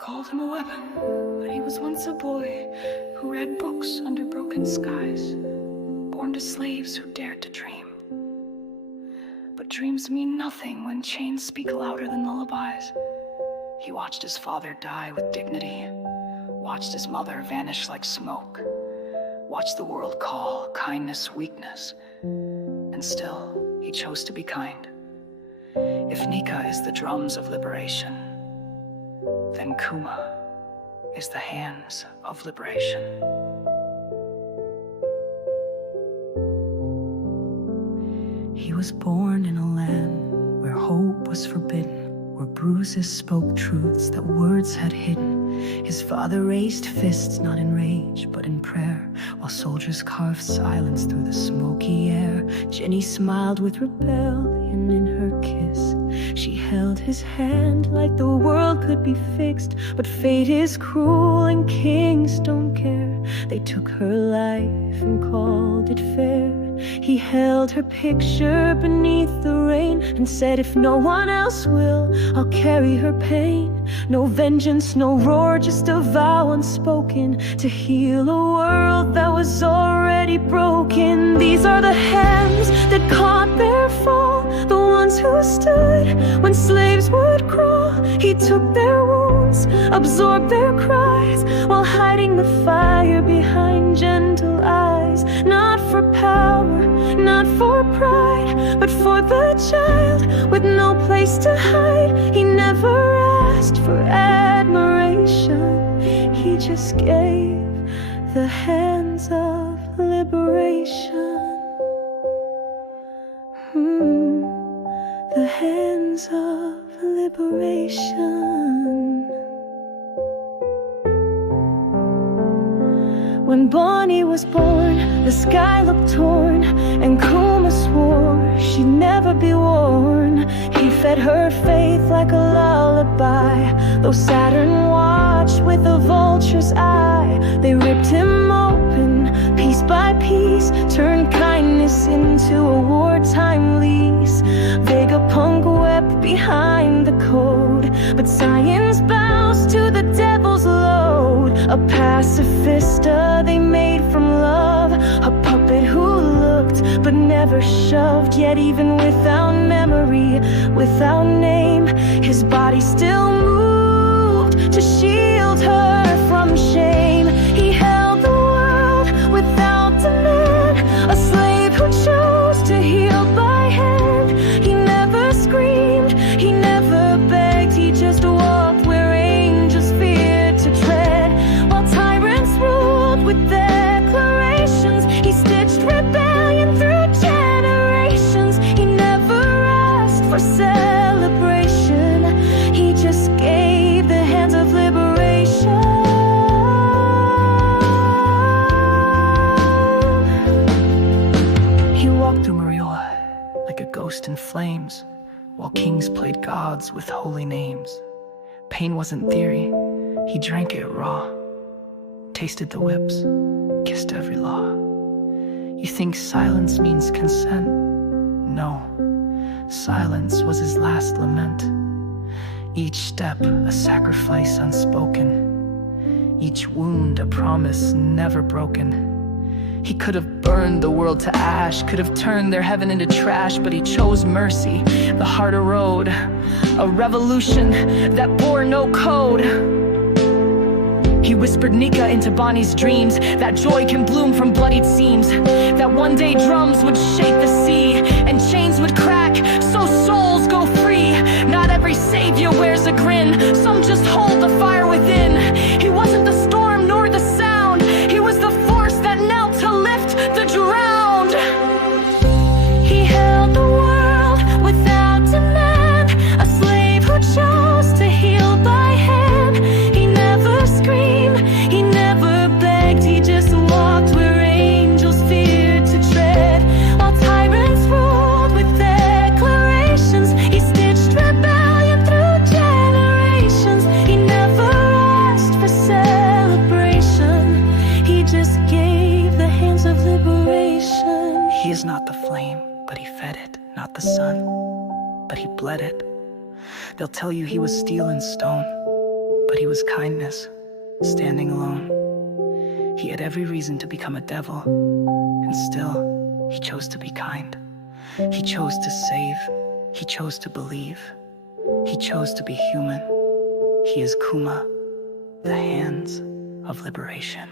called him a weapon, but he was once a boy who read books under broken skies, born to slaves who dared to dream. But dreams mean nothing when chains speak louder than lullabies. He watched his father die with dignity, watched his mother vanish like smoke, watched the world call kindness weakness, and still he chose to be kind. If Nika is the drums of liberation, then Kuma is the hands of liberation. He was born in a land where hope was forbidden, where bruises spoke truths that words had hidden. His father raised fists not in rage but in prayer, while soldiers carved silence through the smoky air. Ginny smiled with rebellion in her kiss. She held his hand like the world could be fixed, but fate is cruel and kings don't care. They took her life and called it fair. He held her picture beneath the rain and said, if no one else will, I'll carry her pain. No vengeance, no roar, just a vow unspoken to heal a world that was already broken. These are the hands that caught their fall, the ones who stood when slaves would crawl. He took their wounds, absorbed their cries, while hiding the fire behind gentle eyes. Not for power, not for pride, but for the child with no place to hide. He never asked for admiration, he just gave the hands of liberation. The hands of liberation. When Bonney was born, the sky looked torn, and Kuma swore she'd never be worn. He fed her faith like a lullaby, though Saturn watched with a vulture's eye. They ripped him open, piece by piece, turned kindness into a wartime lease. Vegapunk wept behind the code, but science bows to the devil's load. A Pacifista they made from love, a puppet who looked but never shoved. Yet even without memory, without name, his body still moved to shield her from shame. He held the world without demand, a slave who chose to heal by hand. He never screamed, he never begged, he just walked where angels feared to tread. While tyrants ruled with declarations, he stitched rebellion through generations. He never asked for celebration, he just gave the hands of liberation. He walked through Mariola like a ghost in flames, while kings played gods with holy names. Pain wasn't theory, he drank it raw, tasted the whips, kissed every law. You think silence means consent? No, silence was his last lament. Each step a sacrifice unspoken, each wound a promise never broken. He could have burned the world to ash, could have turned their heaven into trash, but he chose mercy, the harder road, a revolution that bore no code. He whispered Nika into Bonney's dreams, that joy can bloom from bloodied seams, that one day drums would shake the sea and chains would crack so souls go free. Not every savior wears a grin, some just hold the fire within. He wasn't the storm nor the sound, he was the force that knelt to lift the drowned. He held the world without demand, a slave who chose to heal by hand. He never screamed, he never begged, he just walked where angels feared to tread. While tyrants ruled with declarations, he stitched rebellion through generations. He never asked for celebration, he just gave the hands of liberation. He is not the flame, but he fed it, not the sun, but he bled it. They'll tell you he was steel and stone, But he was kindness, standing alone. He had every reason to become a devil, and still, he chose to be kind. He chose to save. He chose to believe. He chose to be human. He is Kuma, the hands of liberation.